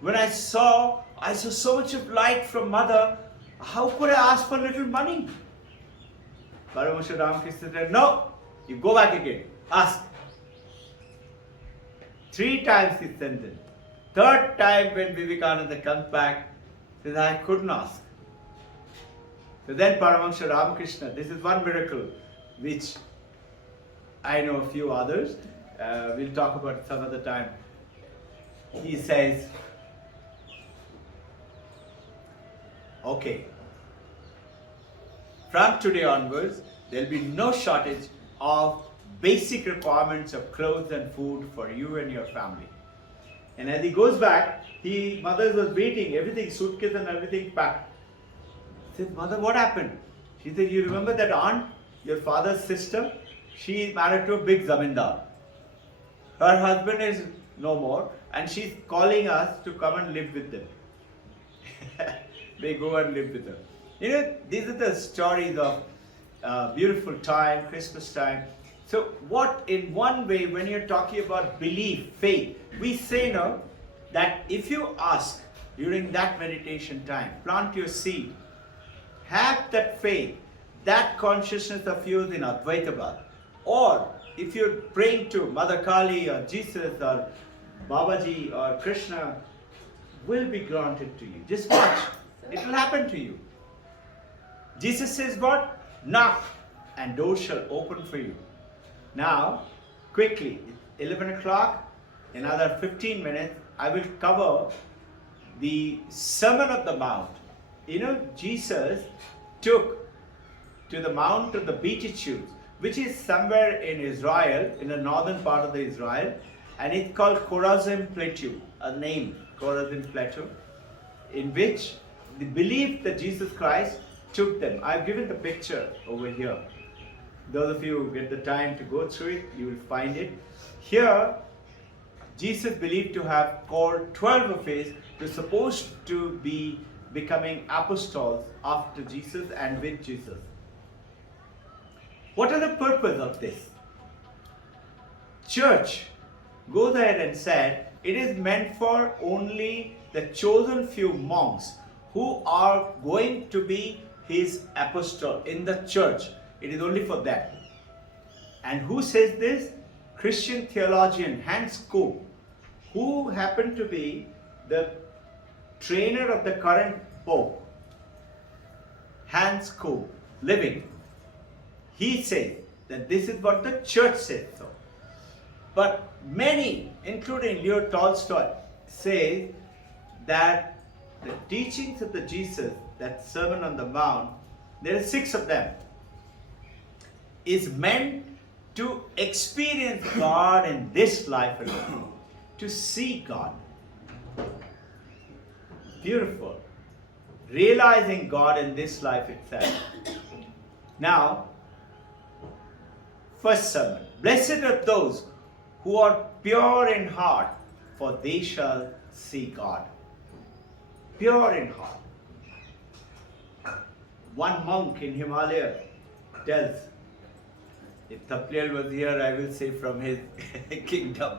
When I saw so much of light from mother, how could I ask for little money? Paramahansa Ramakrishna said, no, you go back again, ask. 3 times he sent them. 3rd time when Vivekananda comes back, says, I couldn't ask. So then Paramahansa Ramakrishna, this is one miracle which I know a few others, we'll talk about it some other time. He says, okay, from today onwards, there'll be no shortage of basic requirements of clothes and food for you and your family. And as he goes back, mother was waiting, everything, suitcase and everything packed. He said, mother, what happened? She said, you remember that aunt, your father's sister? She is married to a big zamindar. Her husband is no more and she's calling us to come and live with them. They go and live with her. You know, these are the stories of beautiful time, Christmas time. So what, in one way, when you're talking about belief, faith, we say now that if you ask during that meditation time, plant your seed, have that faith, that consciousness of yours in Advaita. Or if you're praying to Mother Kali or Jesus or Babaji or Krishna, will be granted to you. Just watch. It will happen to you. Jesus says what? Knock and doors shall open for you. Now, quickly, 11 o'clock, another 15 minutes, I will cover the Sermon of the Mount. You know, Jesus took to the Mount of the Beatitudes, which is somewhere in Israel, in the northern part of the Israel, and it's called Chorazim Plateau, a name, Chorazim Plateau, in which the belief that Jesus Christ took them. I've given the picture over here. Those of you who get the time to go through it, you will find it. Here, Jesus believed to have called 12 of his who are supposed to be becoming apostles after Jesus and with Jesus. What are the purpose of this? Church goes ahead and said it is meant for only the chosen few monks who are going to be his apostle in the church. It is only for them. And who says this? Christian theologian Hans Koop, who happened to be the trainer of the current Pope, Hans Koop, living. He says that this is what the church says so. But many, including Leo Tolstoy, say that the teachings of the Jesus, that Sermon on the Mount, there are 6 of them, is meant to experience God in this life alone, to see God. Beautiful. Realizing God in this life itself. Now, first sermon. Blessed are those who are pure in heart, for they shall see God. Pure in heart. One monk in Himalaya tells, if Taplial was here, I will say from his kingdom.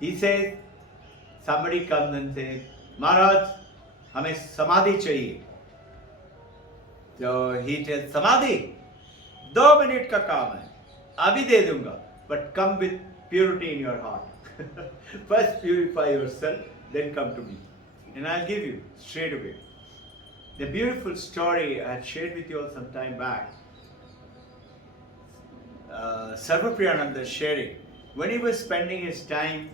He says, somebody comes and says, Maharaj, हमें समाधि चाहिए. So he tells, समाधि 2 minutes का काम है, अभी दे दूंगा, but come with purity in your heart. First purify yourself, then come to me, and I'll give you straight away. The beautiful story I had shared with you all some time back. Sarvapriyananda sharing, when he was spending his time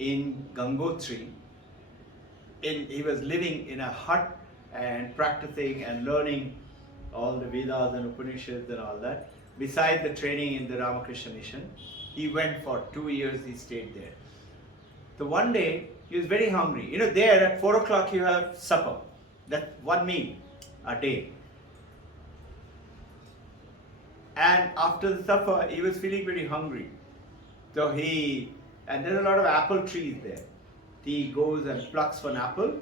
in Gangotri, he was living in a hut and practicing and learning all the Vedas and Upanishads and all that. Besides the training in the Ramakrishna Mission, he went for 2 years, he stayed there. So one day, he was very hungry. You know, there at 4 o'clock you have supper. That's one meal a day. And after the supper, he was feeling very hungry. So and there's a lot of apple trees there. He goes and plucks one apple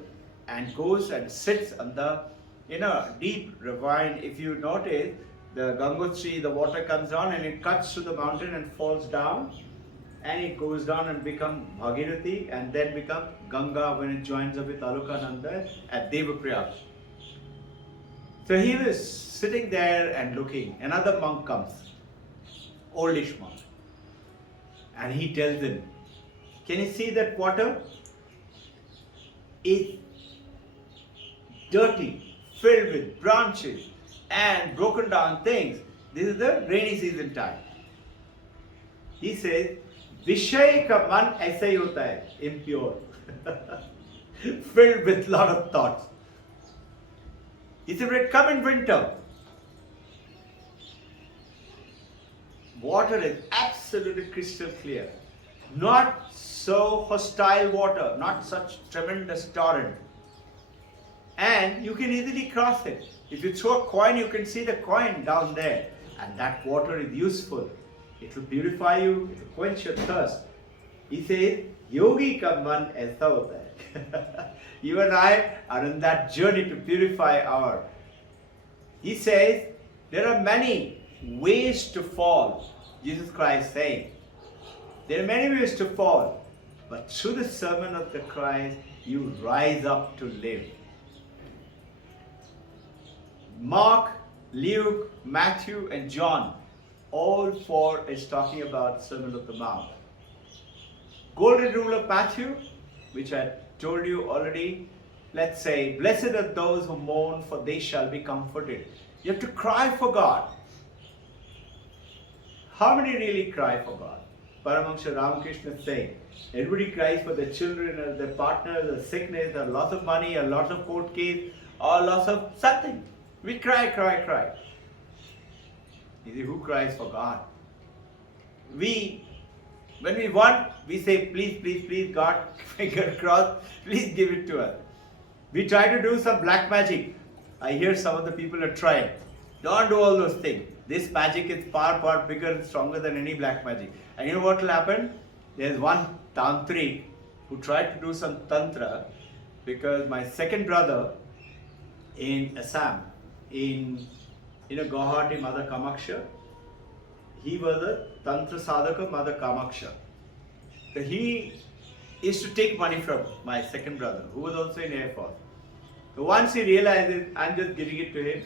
and goes and sits on the, deep ravine. If you notice, the Gangotri, the water comes down and it cuts through the mountain and falls down. And it goes down and becomes Bhagirathi and then becomes Ganga when it joins up with Alukananda at Devaprayag. So he was sitting there and looking. Another monk comes, oldish monk. And he tells him, can you see that water? It's dirty, filled with branches and broken down things. This is the rainy season time. He says, Vishay ka man aisa hi hota hai, impure. Filled with lot of thoughts. He said, when it come in winter, water is absolutely crystal clear. Not so hostile water, not such tremendous torrent. And you can easily cross it. If you throw a coin, you can see the coin down there. And that water is useful. It will purify you, it will quench your thirst. He says, Yogi ka man aisa hota hai. You and I are on that journey to purify our. He says, there are many ways to fall. Jesus Christ saying, there are many ways to fall. But through the sermon of the Christ, you rise up to live. Mark, Luke, Matthew, and John, all four is talking about Sermon of the Mount. Golden rule of Matthew, which I told you already, let's say, blessed are those who mourn, for they shall be comforted. You have to cry for God. How many really cry for God? Paramahansa Ramakrishna is saying, everybody cries for their children or their partners, or sickness, or loss of money, or loss of court case, or loss of something. We cry, cry, cry. You see, who cries for God? When we want, we say, please, please, please, God, finger crossed, please give it to us. We try to do some black magic. I hear some of the people are trying. Don't do all those things. This magic is far, far bigger and stronger than any black magic. And you know what will happen? There's one tantric who tried to do some tantra because my second brother in Assam, in Guwahati, Mother Kamaksha, he was a Tantra Sadhaka, Mother Kamaksha. So he used to take money from my second brother, who was also in Air Force. So once he realized I'm just giving it to him,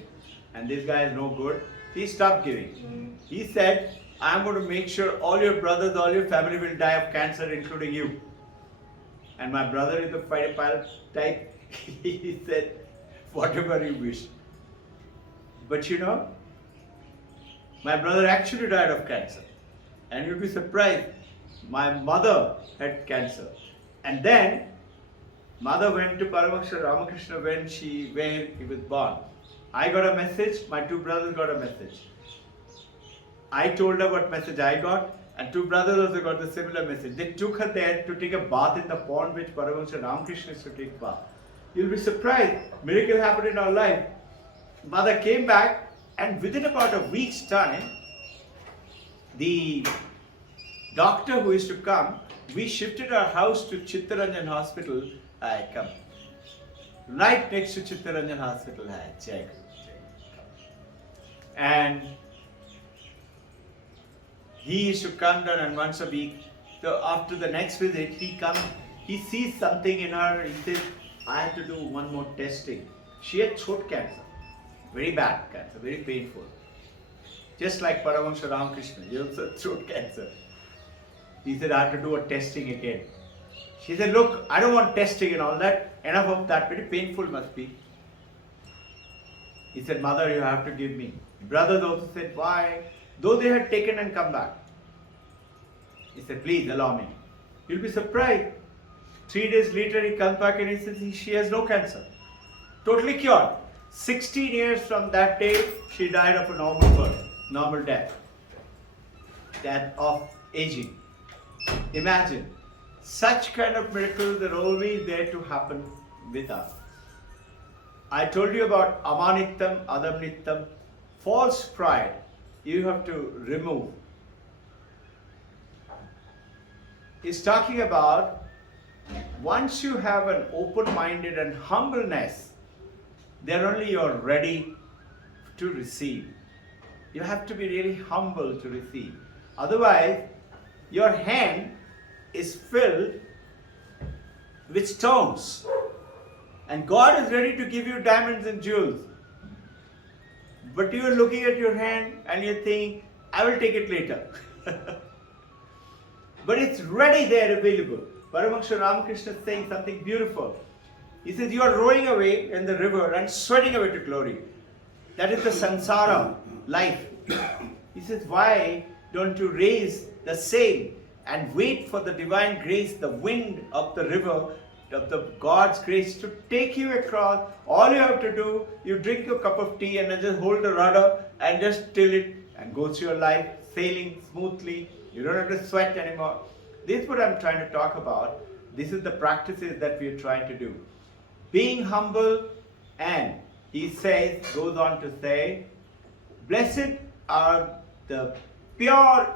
and this guy is no good, he stopped giving. He said, I'm going to make sure all your brothers, all your family will die of cancer, including you. And my brother is the fighter pilot type. He said, whatever you wish. But my brother actually died of cancer. And you'll be surprised, my mother had cancer. And then, mother went to Paramahansa Ramakrishna when he was born. I got a message, my two brothers got a message. I told her what message I got, and two brothers also got the similar message. They took her there to take a bath in the pond which Paramahansa Ramakrishna used to take bath. You'll be surprised, miracle happened in our life. Mother came back, and within about a week's time, the doctor who used to come, we shifted our house to Chittaranjan Hospital. I come. Right next to Chittaranjan Hospital. I check. And he used to come down and once a week. So after the next visit, he sees something in her. He says, I have to do one more testing. She had throat cancer. Very bad cancer, very painful. Just like Paramahansa Ramakrishna, he also had throat cancer. He said, I have to do a testing again. She said, look, I don't want testing and all that. Enough of that, very painful must be. He said, mother, you have to give me. Brothers also said, why? Though they had taken and come back. He said, please allow me. You'll be surprised. 3 days later, he comes back and he says, she has no cancer. Totally cured. 16 years from that day, she died of a normal birth, normal death. Death of aging. Imagine, such kind of miracles are always there to happen with us. I told you about Amanittam, Adamnittam, false pride. you have to remove. He's talking about once you have an open-minded and humbleness, then only you're ready to receive. You have to be really humble to receive. Otherwise, your hand is filled with stones. And God is ready to give you diamonds and jewels. But you are looking at your hand and you think, I will take it later. But it's ready there, available. Paramahansa Ramakrishna is saying something beautiful. He says, you are rowing away in the river and sweating away to glory. That is the samsara life. He says, why don't you raise the sail and wait for the divine grace, the wind of the river, of the God's grace to take you across? All you have to do, you drink your cup of tea and then just hold the rudder and just till it and go through your life sailing smoothly. You don't have to sweat anymore. This is what I'm trying to talk about. This is the practices that we are trying to do. Being humble, and he says, goes on to say, blessed are the pure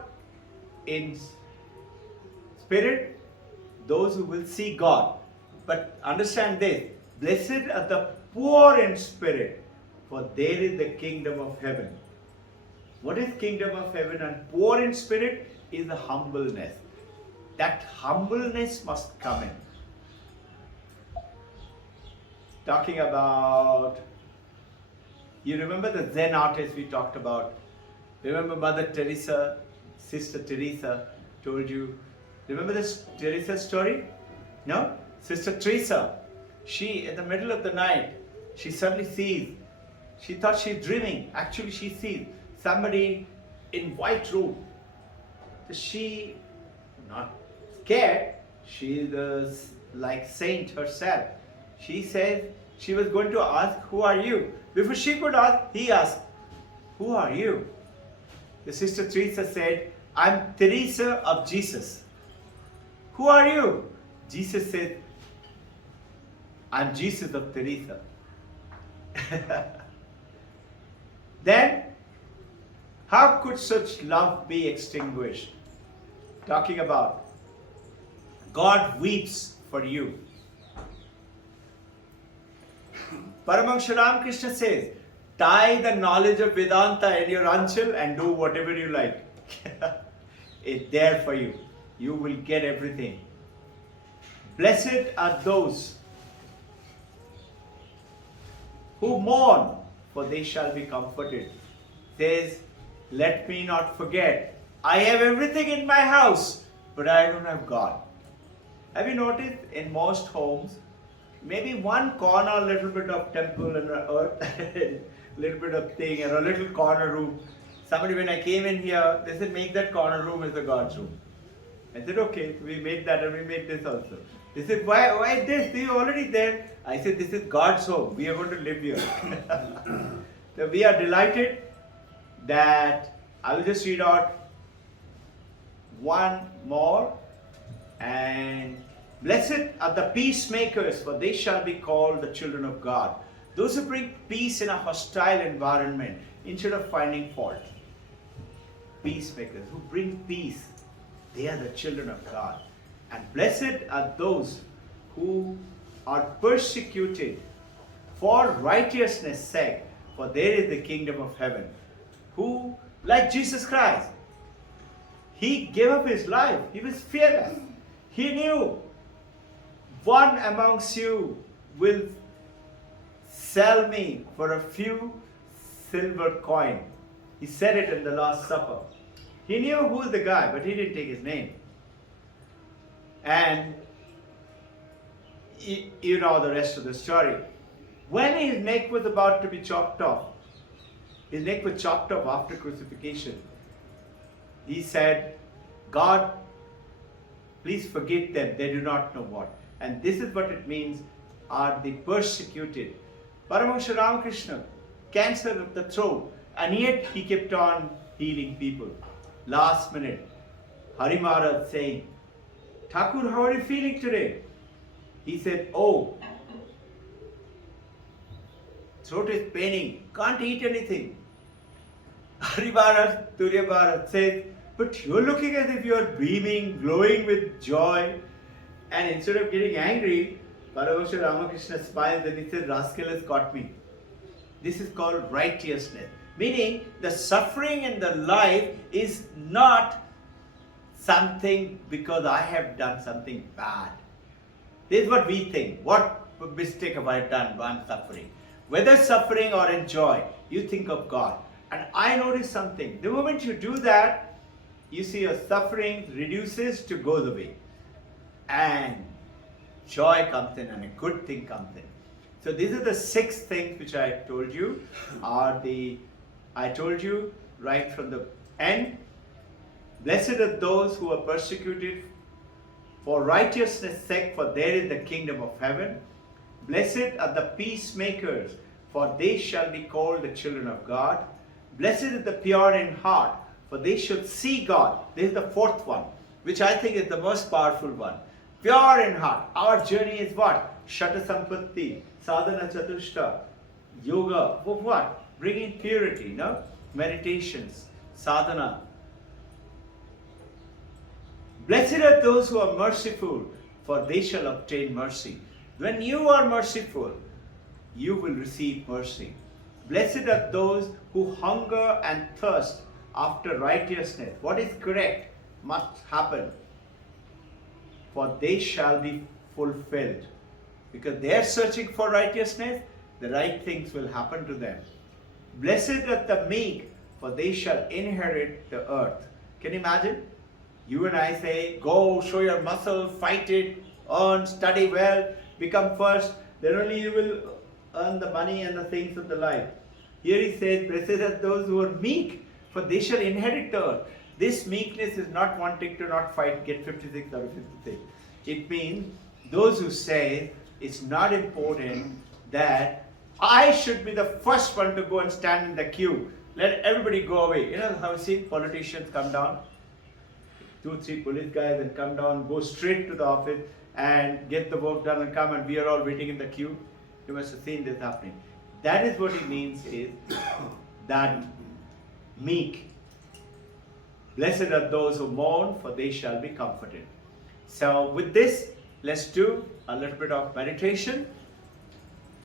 in spirit, those who will see God. But understand this, blessed are the poor in spirit, for there is the kingdom of heaven. What is kingdom of heaven? And poor in spirit is the humbleness. That humbleness must come in. Talking about, you remember the Zen artist we talked about? Remember Mother Teresa, Sister Teresa told you? Remember this Teresa story? No? Sister Teresa, she, in the middle of the night, she suddenly sees, she thought she's dreaming. Actually, she sees somebody in white robe. She, not scared, she is like saint herself. She says she was going to ask, who are you? Before she could ask, he asked, who are you? The Sister Teresa said, I'm Teresa of Jesus. Who are you? Jesus said, I'm Jesus of Teresa. Then, how could such love be extinguished? Talking about God weeps for you. Paramahansa Ramakrishna says, tie the knowledge of Vedanta in your anchal and do whatever you like. It's there for you. You will get everything. Blessed are those who mourn, for they shall be comforted. Says, let me not forget, I have everything in my house, but I don't have God. Have you noticed in most homes, maybe one corner, a little bit of temple and earth, a little bit of thing, and a little corner room. Somebody, when I came in here, they said, make that corner room as the God's room. I said, okay, we made that and we made this also. They said, why this? You're already there. I said, this is God's home. We are going to live here. So we are delighted that I will just read out one more. And blessed are the peacemakers, for they shall be called the children of God. Those who bring peace in a hostile environment instead of finding fault. Peacemakers who bring peace, they are the children of God. And blessed are those who are persecuted for righteousness' sake, for there is the kingdom of heaven. Who, like Jesus Christ, he gave up his life. He was fearless. He knew one amongst you will sell me for a few silver coin. He said it in the Last Supper. He knew who is the guy, but he didn't take his name. And you know the rest of the story. When his neck was about to be chopped off, his neck was chopped off after crucifixion, he said, God, please forgive them, they do not know what. And this is what it means, are the persecuted. Paramahansa Ramakrishna, cancer of the throat, and yet he kept on healing people. Last minute, Hari Maharaj saying, Thakur, how are you feeling today? He said, oh, throat is paining, can't eat anything. Hari Bharat, Turya Bharat says, but you're looking as if you're beaming, glowing with joy. And instead of getting angry, Paramahansa Ramakrishna smiles and he says, rascal has caught me. This is called righteousness. Meaning, the suffering in the life is not something because I have done something bad. This is what we think. What mistake have I done while I'm suffering? Whether suffering or in joy, you think of God. And I notice something. The moment you do that, you see your suffering reduces to goes away. And joy comes in and a good thing comes in. So these are the 6 things which I told you I told you right from the end. Blessed are those who are persecuted for righteousness' sake, for there is the kingdom of heaven. Blessed are the peacemakers, for they shall be called the children of God. Blessed is the pure in heart, for they shall see God. This is the 4th one, which I think is the most powerful one. Pure in heart. Our journey is what? Shata Sampatti, Sadhana Chatushta, Yoga. For what? Bringing purity, no? Meditations, sadhana. Blessed are those who are merciful, for they shall obtain mercy. When you are merciful, you will receive mercy. Blessed are those who hunger and thirst after righteousness. What is correct must happen, for they shall be fulfilled. Because they are searching for righteousness, the right things will happen to them. Blessed are the meek, for they shall inherit the earth. Can you imagine? You and I say, go, show your muscle, fight it, earn, study well, become first. Then only you will earn the money and the things of the life. Here he says, blessed are those who are meek, for they shall inherit the earth. This meekness is not wanting to not fight, get 56 out of 56. It means those who say it's not important that I should be the first one to go and stand in the queue. Let everybody go away. You know how you see politicians come down? 2, 3 police guys and come down, go straight to the office and get the work done and come, and we are all waiting in the queue. You must have seen this happening. That is what he means is that meek. Blessed are those who mourn, for they shall be comforted. So with this, let's do a little bit of meditation.